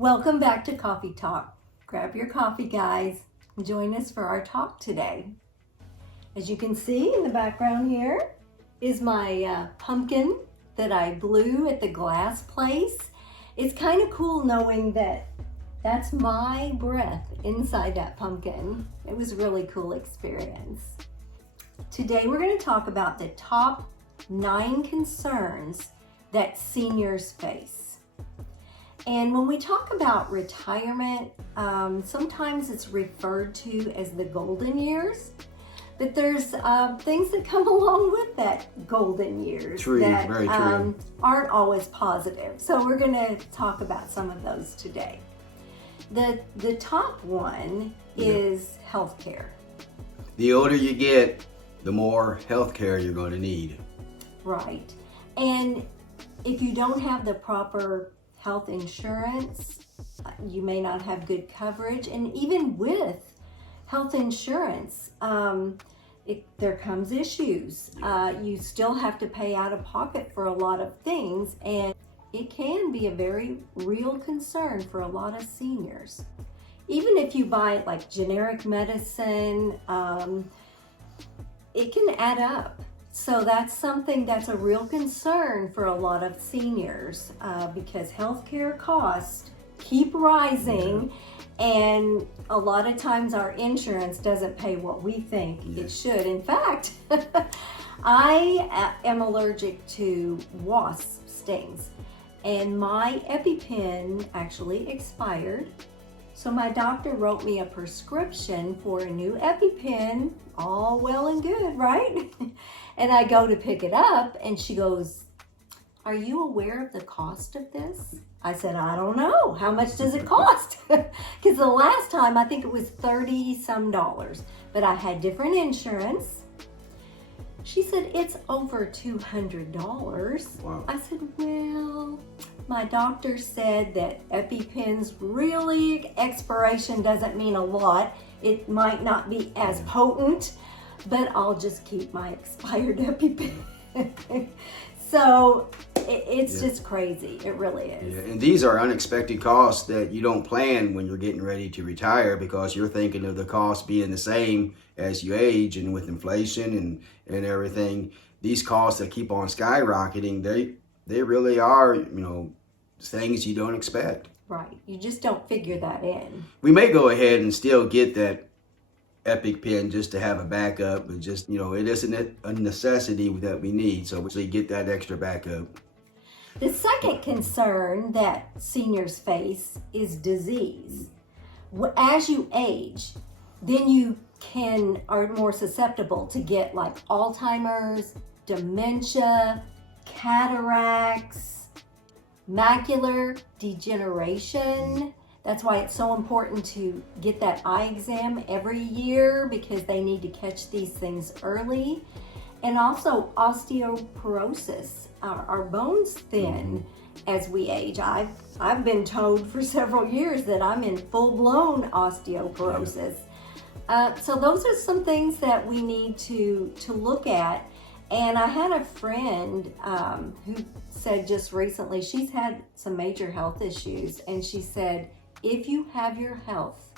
Welcome back to Coffee Talk. Grab your coffee, guys, and join us for our talk today. As you can see in the background here is my pumpkin that I blew at the glass place. It's kind of cool knowing that that's my breath inside that pumpkin. It was a really cool experience. Today we're going to talk about the top 9 concerns that seniors face. And when we talk about retirement, sometimes it's referred to as the golden years, but there's things that come along with that golden years that very true. Aren't always positive. So we're going to talk about some of those today. The top one is healthcare. The older you get, the more health care you're going to need. Right. And if you don't have the proper health insurance, you may not have good coverage. And even with health insurance, there comes issues. You still have to pay out of pocket for a lot of things, and it can be a very real concern for a lot of seniors. Even if you buy like generic medicine, it can add up. So that's something that's a real concern for a lot of seniors because healthcare costs keep rising, and a lot of times our insurance doesn't pay what we think it should. In fact, I am allergic to wasp stings, and my EpiPen actually expired. So my doctor wrote me a prescription for a new EpiPen, all well and good, right? And I go to pick it up and she goes, "Are you aware of the cost of this?" I said, "I don't know. How much does it cost?" Because the last time I think it was $30 some, but I had different insurance. She said, "It's over $200. Wow. I said, "Well, my doctor said that EpiPens really, expiration doesn't mean a lot. It might not be as potent, but I'll just keep my expired EpiPen." So it's just crazy. It really is. Yeah. And these are unexpected costs that you don't plan when you're getting ready to retire, because you're thinking of the cost being the same as you age, and with inflation and everything, these costs that keep on skyrocketing, they really are, things you don't expect. Right. You just don't figure that in. We may go ahead and still get that EpiPen just to have a backup, but just, it isn't a necessity that we need. So we get that extra backup. The second concern that seniors face is disease. As you age, then you are more susceptible to get like Alzheimer's, dementia, cataracts, macular degeneration. That's why it's so important to get that eye exam every year, because they need to catch these things early. And also osteoporosis. Our bones thin as we age. I've been told for several years that I'm in full-blown osteoporosis. So those are some things that we need to look at. And I had a friend who said just recently, she's had some major health issues, and she said, if you have your health,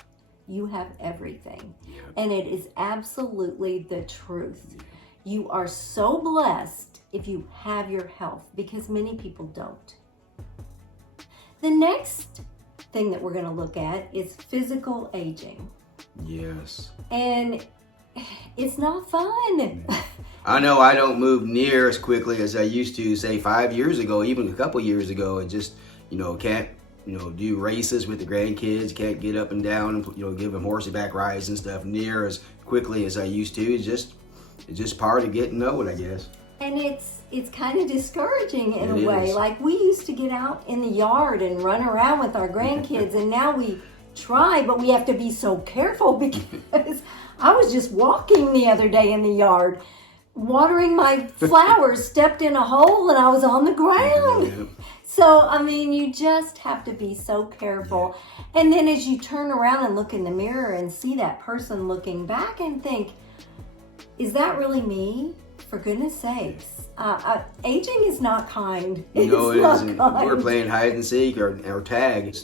you have everything. Yep. And it is absolutely the truth. You are so blessed if you have your health, because many people don't. The next thing that we're going to look at is physical aging. Yes. And it's not fun. I know I don't move near as quickly as I used to, say 5 years ago, even a couple years ago, and just, can't, do races with the grandkids, can't get up and down and, give them horseback rides and stuff near as quickly as I used to. It's just part of getting old, I guess. And it's kind of discouraging in It a way. is. Like, we used to get out in the yard and run around with our grandkids, and now we try, but we have to be so careful, because I was just walking the other day in the yard, watering my flowers, stepped in a hole, and I was on the ground. Yep. So, you just have to be so careful. And then as you turn around and look in the mirror and see that person looking back and think, is that really me? For goodness sakes. Aging is not kind. It It's not isn't. kind. We're playing hide and seek or tag.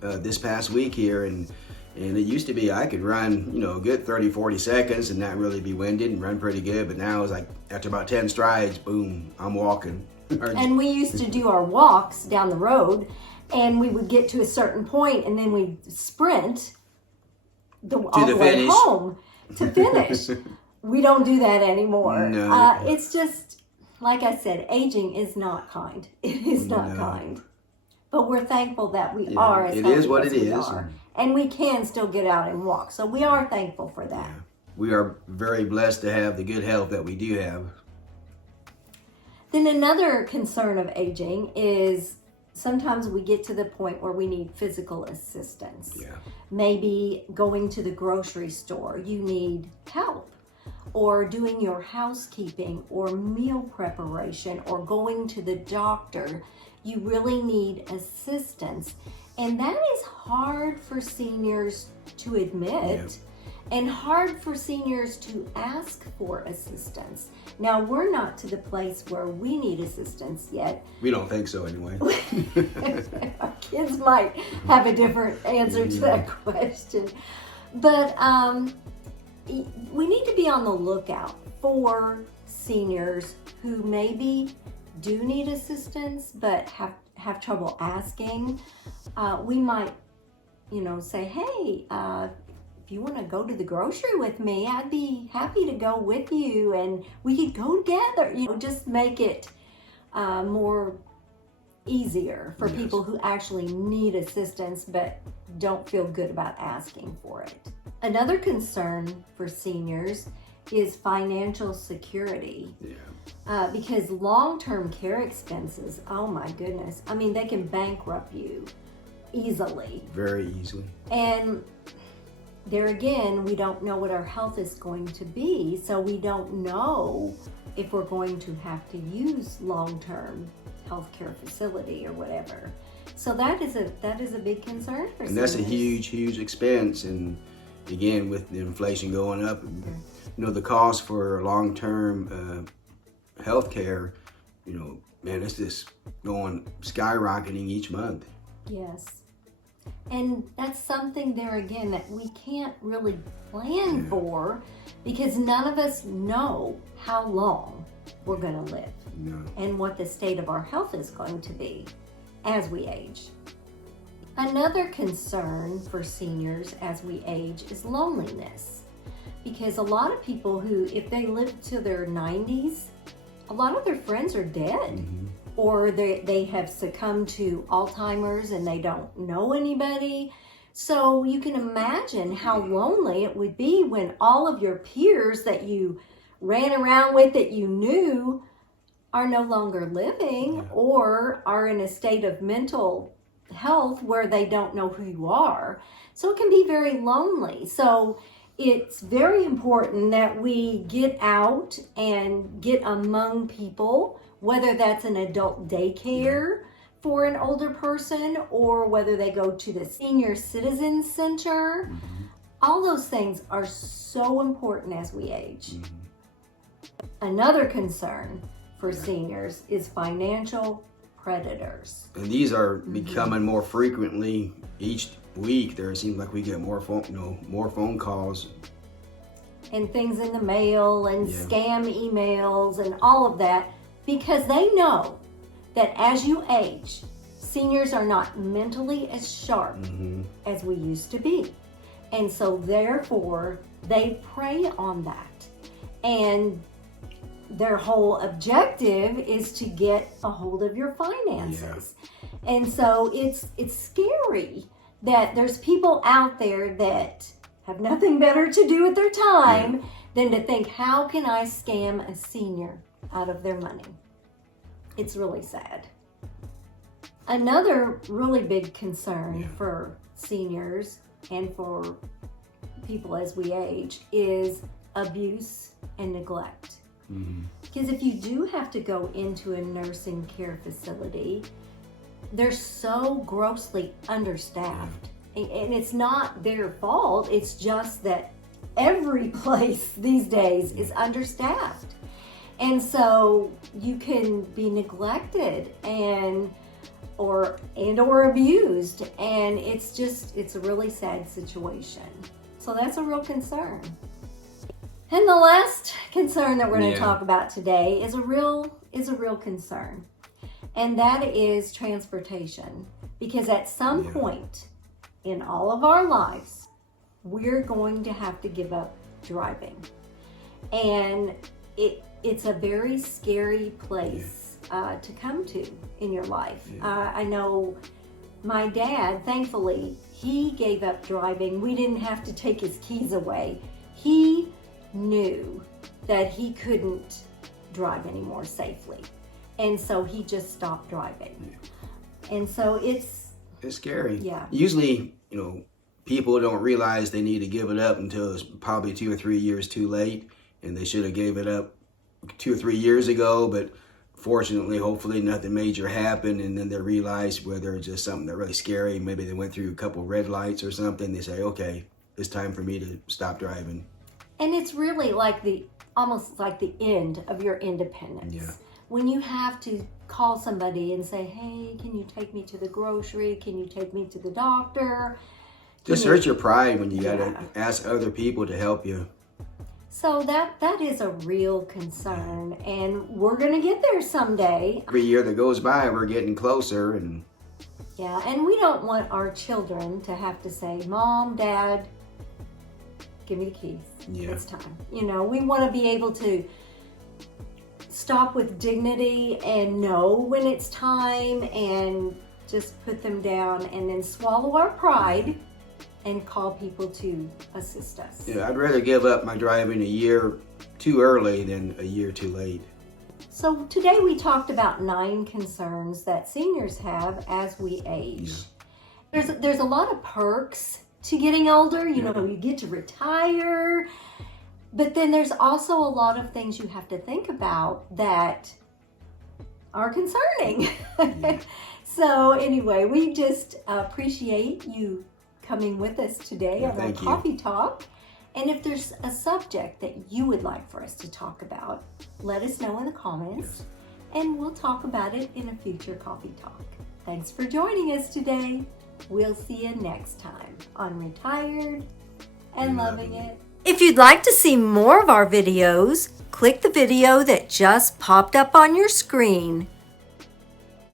this past week here, and it used to be I could run, a good 30, 40 seconds and not really be winded and run pretty good. But now it's like after about 10 strides, boom, I'm walking. And we used to do our walks down the road, and we would get to a certain point, and then we'd sprint all the way finish. home to finish. We don't do that anymore. No. It's just, like I said, aging is not kind. It is not kind. But we're thankful that we are as it healthy is what as it we is. are. And we can still get out and walk. So we are thankful for that. Yeah. We are very blessed to have the good health that we do have. Then another concern of aging is sometimes we get to the point where we need physical assistance. Yeah. Maybe going to the grocery store, you need help, or doing your housekeeping or meal preparation or going to the doctor. You really need assistance. And that is hard for seniors to admit, and hard for seniors to ask for assistance. Now, we're not to the place where we need assistance yet. We don't think so anyway. Our kids might have a different answer to that question. But we need to be on the lookout for seniors who maybe do need assistance but have trouble asking. We might, say, hey, if you want to go to the grocery with me, I'd be happy to go with you, and we could go together. Just make it more easier for people who actually need assistance but don't feel good about asking for it. Another concern for seniors is financial security. Because long-term care expenses, oh my goodness, they can bankrupt you easily. Very easily. And there again, we don't know what our health is going to be, so we don't know if we're going to have to use long-term healthcare facility or whatever. So that is a big concern for seniors. And that's a huge expense. And again, with the inflation going up, the cost for long-term health care, it's just going skyrocketing each month. Yes. And that's something there again that we can't really plan for, because none of us know how long we're going to live and what the state of our health is going to be as we age. Another concern for seniors as we age is loneliness, because a lot of people who, if they live to their 90s, a lot of their friends are dead. Or they have succumbed to Alzheimer's and they don't know anybody. So you can imagine how lonely it would be when all of your peers that you ran around with, that you knew, are no longer living or are in a state of mental health where they don't know who you are. So it can be very lonely. So it's very important that we get out and get among people, whether that's an adult daycare for an older person or whether they go to the senior citizen center. All those things are so important as we age. Another concern for seniors is financial predators. And these are becoming more frequently each week. There seems like we get more phone calls. And things in the mail and scam emails and all of that. Because they know that as you age, seniors are not mentally as sharp as we used to be. And so therefore, they prey on that. And their whole objective is to get a hold of your finances. And so it's scary that there's people out there that have nothing better to do with their time than to think, how can I scam a senior out of their money? It's really sad. Another really big concern for seniors and for people as we age is abuse and neglect. Because if you do have to go into a nursing care facility, they're so grossly understaffed. And it's not their fault, it's just that every place these days is understaffed. And so you can be neglected and or abused, and it's a really sad situation. So that's a real concern. And the last concern that we're going to talk about today is a real concern, and that is transportation. Because at some point in all of our lives, we're going to have to give up driving, and it's a very scary place to come to in your life. I know my dad, thankfully, he gave up driving. We didn't have to take his keys away. He knew that he couldn't drive anymore safely, and so he just stopped driving. And so it's scary. Yeah. Usually, people don't realize they need to give it up until it's probably 2 or 3 years too late, and they should have gave it up 2 or 3 years ago. But fortunately, hopefully, nothing major happened, and then they realize whether it's just something that's really scary. Maybe they went through a couple red lights or something. They say, "Okay, it's time for me to stop driving." And it's really like almost like the end of your independence. Yeah. When you have to call somebody and say, "Hey, can you take me to the grocery? Can you take me to the doctor?" Just hurts your pride when you gotta ask other people to help you. So that is a real concern, and we're gonna get there someday. Every year that goes by, we're getting closer, and and we don't want our children to have to say, "Mom, Dad, give me the keys. It's time." We want to be able to stop with dignity and know when it's time, and just put them down, and then swallow our pride and call people to assist us. I'd rather give up my driving a year too early than a year too late. So today we talked about 9 concerns that seniors have as we age. There's a lot of perks to getting older. You get to retire, but then there's also a lot of things you have to think about that are concerning. So anyway, we just appreciate you coming with us today on our Coffee Talk. And if there's a subject that you would like for us to talk about, let us know in the comments, and we'll talk about it in a future Coffee Talk. Thanks for joining us today. We'll see you next time on Retired and Loving It. If you'd like to see more of our videos, click the video that just popped up on your screen.